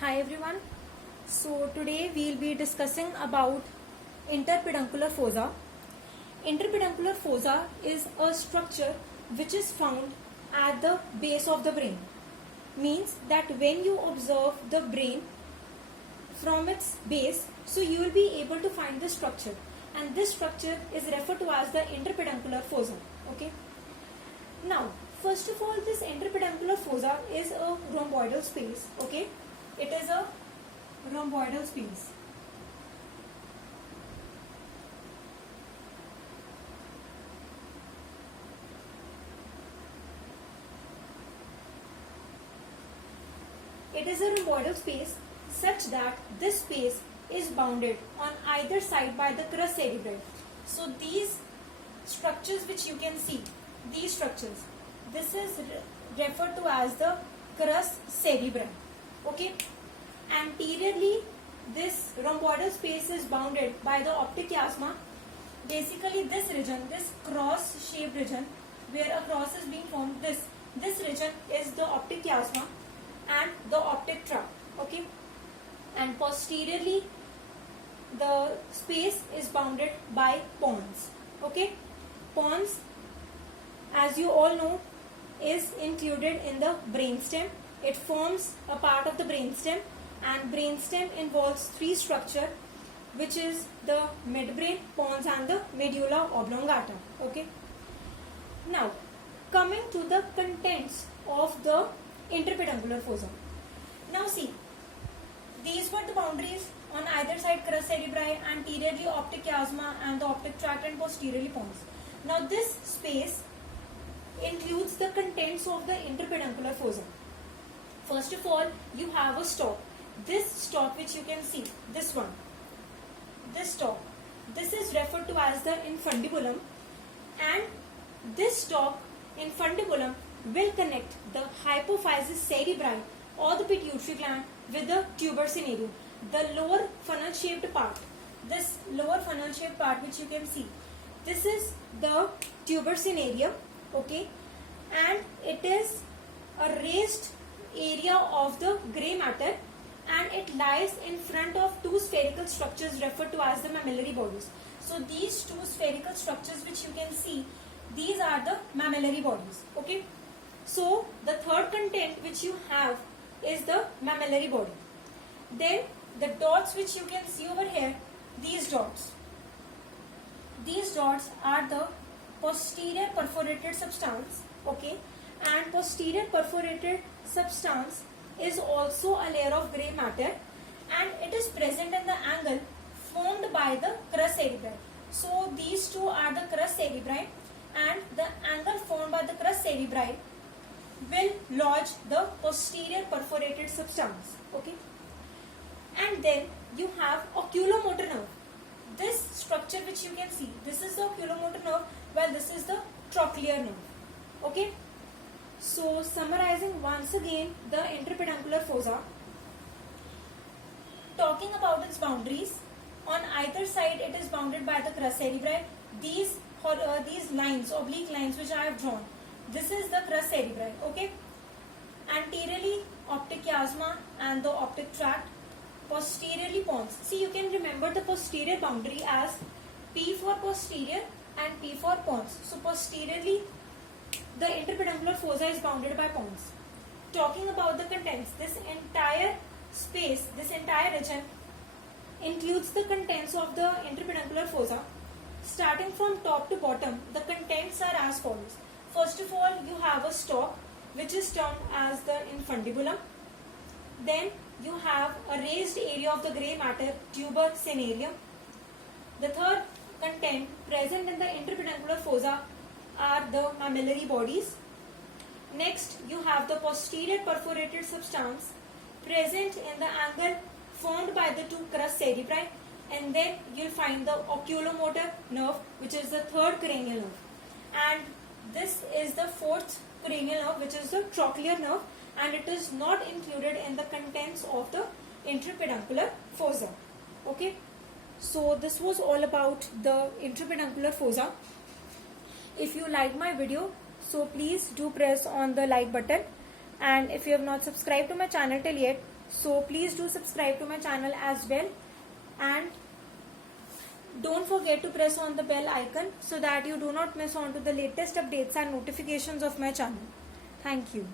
Hi everyone. So today we'll be discussing about interpeduncular fossa. Interpeduncular fossa is a structure which is found at the base of the brain. Means that when you observe the brain from its base, so you will be able to find the structure, and this structure is referred to as the interpeduncular fossa. Okay. Now, first of all, this interpeduncular fossa is a rhomboidal space. Okay. It is a rhomboidal space. It is a rhomboidal space such that this space is bounded on either side by the crus cerebri. So these structures which you can see, these structures, this is referred to as the crus cerebri. Okay. Anteriorly, this rhomboidal space is bounded by the optic chiasma. Basically, this region, this cross-shaped region, where a cross is being formed, this region is the optic chiasma and the optic tract. Okay. And posteriorly, the space is bounded by pons. Okay. Pons, as you all know, is included in the brainstem. It forms a part of the brainstem, and brainstem involves three structures, which is the midbrain, pons and the medulla oblongata. Okay. Now, coming to the contents of the interpeduncular fossa. Now see, these were the boundaries on either side crus cerebri, anteriorly optic chiasma and the optic tract, and posteriorly pons. Now this space includes the contents of the interpeduncular fossa. First of all, you have a stalk. This stalk which you can see, this one, this stalk, this is referred to as the infundibulum, and this stalk, infundibulum, will connect the hypophysis cerebri or the pituitary gland with the tuber cinereum. The lower funnel shaped part, this lower funnel shaped part which you can see, this is the tuber cinereum. Okay, and it is a raised area of the grey matter, and it lies in front of two spherical structures referred to as the mammillary bodies. So these two spherical structures which you can see, these are the mammillary bodies. Okay. So the third content which you have is the mammillary body. Then the dots which you can see over here, these dots are the posterior perforated substance. Okay. And posterior perforated substance is also a layer of grey matter, and it is present in the angle formed by the crus cerebri. So these two are the crus cerebri, and the angle formed by the crus cerebri will lodge the posterior perforated substance. Okay. And then you have oculomotor nerve. This structure which you can see, this is the oculomotor nerve, while this is the trochlear nerve. Okay. So summarizing once again the interpeduncular fossa, talking about its boundaries, on either side it is bounded by the crus cerebri. These lines, oblique lines which I have drawn, this is the crus cerebri. Okay. Anteriorly optic chiasma and the optic tract, posteriorly pons. See, you can remember the posterior boundary as P for posterior and P for pons. So posteriorly the interpeduncular fossa is bounded by pons. Talking about the contents, this entire space, this entire region includes the contents of the interpeduncular fossa. Starting from top to bottom, the contents are as follows. First of all, you have a stalk which is termed as the infundibulum. Then you have a raised area of the grey matter, tuber cinereum. The third content present in the interpeduncular fossa are the mammillary bodies. Next, you have the posterior perforated substance present in the angle formed by the two crus cerebri, and then you'll find the oculomotor nerve, which is the third cranial nerve, and this is the fourth cranial nerve, which is the trochlear nerve, and it is not included in the contents of the interpeduncular fossa. Okay. So this was all about the interpeduncular fossa. If you like my video, so please do press on the like button And if you have not subscribed to my channel till yet, so please do subscribe to my channel as well. And don't forget to press on the bell icon so that you do not miss on to the latest updates and notifications of my channel. Thank you.